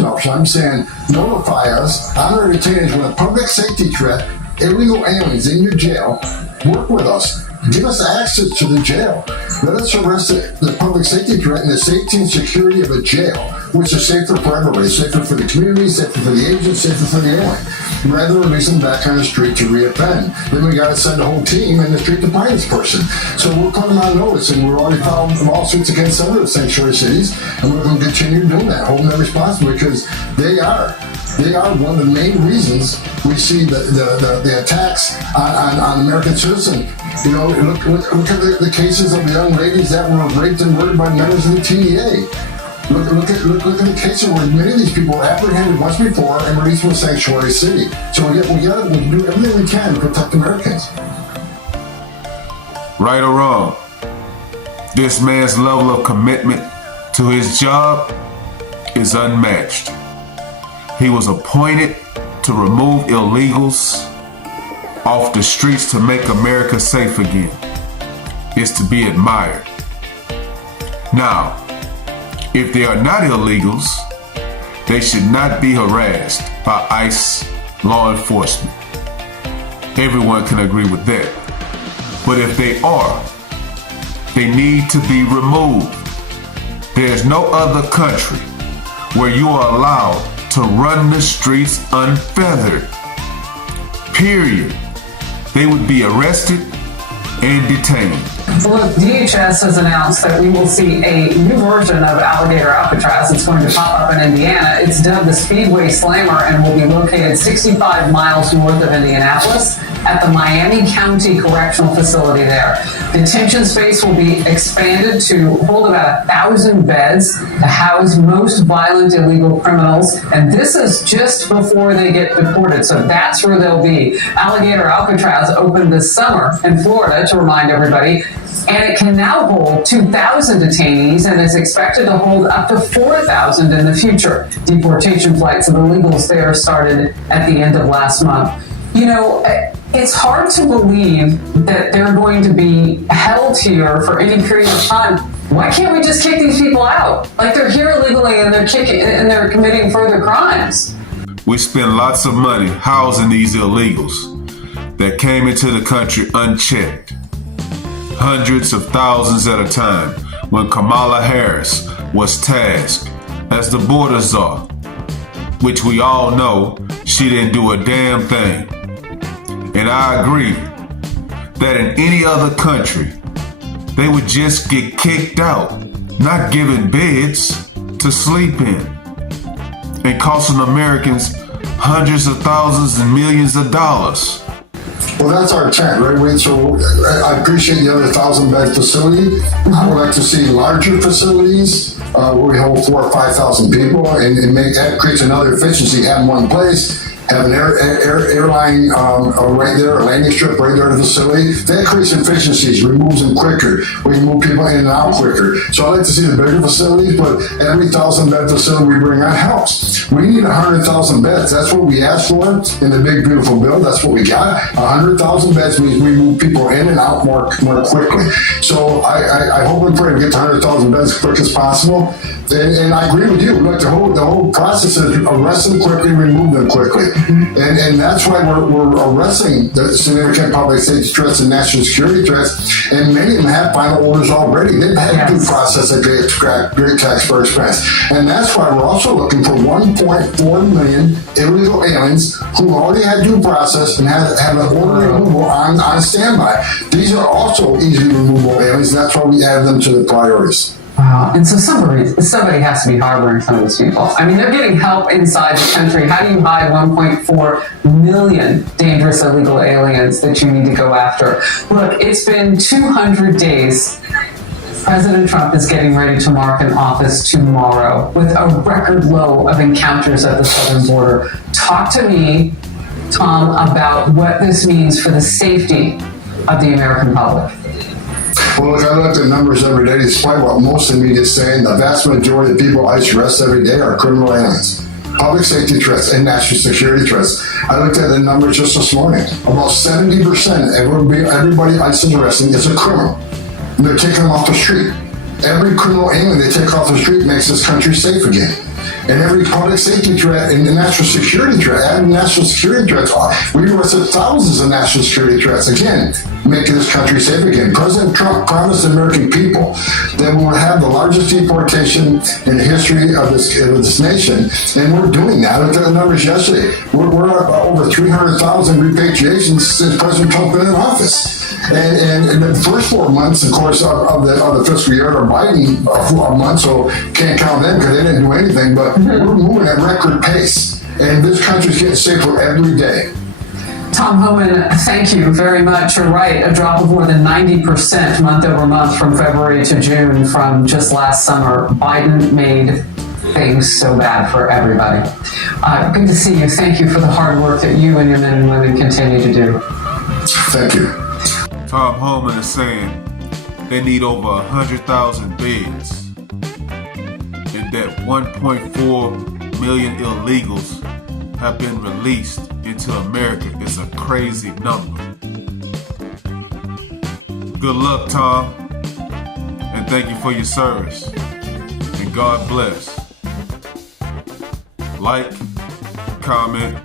officer. I'm saying notify us. I'm going to retain it with a public safety threat, illegal aliens in your jail. Work with us. Give us access to the jail. Let us arrest the public safety threat and the safety and security of a jail, which is safer for everybody, safer for the community, safer for the agent, safer for the alien. Rather than release them back on the street to reoffend. Then we got to send a whole team in the street to find this person. So we're putting them on notice, and we're already filing lawsuits against other sanctuary cities, and we're going to continue doing that, holding them responsible, because they are one of the main reasons we see the attacks on American citizens. You know, look at the cases of the young ladies that were raped and murdered by members of the TDA. Look at the cases where many of these people were apprehended once before and released from a sanctuary city. So we got to do everything we can to protect Americans. Right or wrong, this man's level of commitment to his job is unmatched. He was appointed to remove illegals off the streets to make America safe again. It's to be admired. Now, if they are not illegals, they should not be harassed by ICE law enforcement. Everyone can agree with that. But if they are, they need to be removed. There's no other country where you are allowed to run the streets unfeathered. Period. They would be arrested and detained. Look, DHS has announced that we will see a new version of alligator Alcatraz. It's going to pop up in Indiana. It's dubbed the Speedway Slammer and will be located 65 miles north of Indianapolis at the Miami County Correctional Facility there. Detention space will be expanded to hold about 1,000 beds to house most violent illegal criminals. And this is just before they get deported. So that's where they'll be. Alligator Alcatraz opened this summer in Florida, to remind everybody. And it can now hold 2,000 detainees and is expected to hold up to 4,000 in the future. Deportation flights of illegals there started at the end of last month. You know, it's hard to believe that they're going to be held here for any period of time. Why can't we just kick these people out? Like, they're here illegally and they're committing further crimes. We spend lots of money housing these illegals that came into the country unchecked. Hundreds of thousands at a time when Kamala Harris was tasked as the border czar, which we all know she didn't do a damn thing. And I agree that in any other country, they would just get kicked out, not given beds to sleep in, and costing Americans hundreds of thousands and millions of dollars. Well, that's our intent, right, Wade? So I appreciate the other 1,000-bed facility. I would like to see larger facilities where we hold 4,000 or 5,000 people, and that creates another efficiency. Have one place, have an airline right there, a landing strip right there at the facility. That creates efficiencies, removes them quicker. We can move people in and out quicker. So I'd like to see the bigger facilities, but every 1,000-bed facility we bring on helps. We need 100,000 beds. That's what we asked for in the big, beautiful bill. That's what we got. 100,000 beds means we move people in and out more quickly. So I hope and pray we get to 100,000 beds as quick as possible. And I agree with you. Look, the whole process is arrest them quickly, remove them quickly. And that's why we're arresting the significant public safety threats and national security threats. And many of them have final orders already. They've had due process at great taxpayer expense. And that's why we're also looking for 1.4 million illegal aliens who already had due process and have an order removal on standby. These are also easily removable aliens, and that's why we add them to the priorities. Wow. And so somebody has to be harboring some of these people. I mean, they're getting help inside the country. How do you hide 1.4 million dangerous illegal aliens that you need to go after? Look, it's been 200 days. President Trump is getting ready to mark in office tomorrow with a record low of encounters at the southern border. Talk to me, Tom, about what this means for the safety of the American public. Well, look, I look at the numbers every day. Despite what most of the media is saying, the vast majority of people ICE arrests every day are criminal aliens, public safety threats, and national security threats. I looked at the numbers just this morning. About 70% of everybody ICE is arresting is a criminal. And they're taking them off the street. Every criminal alien they take off the street makes this country safe again. And every public safety threat and national security threat, adding national security threats, we arrested thousands of national security threats. Again, making this country safe again. President Trump promised the American people that we would have the largest deportation in the history of this nation, and we're doing that. I looked at the numbers yesterday. We're at over 300,000 repatriations since President Trump been in office. And in the first 4 months, of course, of the fiscal year, or Biden 4 months, so can't count them because they didn't do anything, but we're moving at record pace. And this country's getting safer every day. Tom Homan, thank you very much. You're right, a drop of more than 90% month over month from February to June from just last summer. Biden made things so bad for everybody. Good to see you. Thank you for the hard work that you and your men and women continue to do. Thank you. Tom Homan is saying they need over 100,000 beds, and that 1.4 million illegals have been released into America is a crazy number. Good luck, Tom, and thank you for your service, and God bless. Like, comment,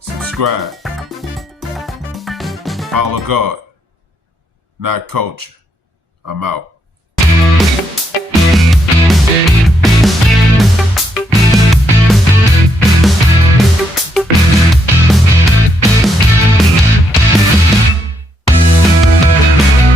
subscribe. Follow God, not culture. I'm out.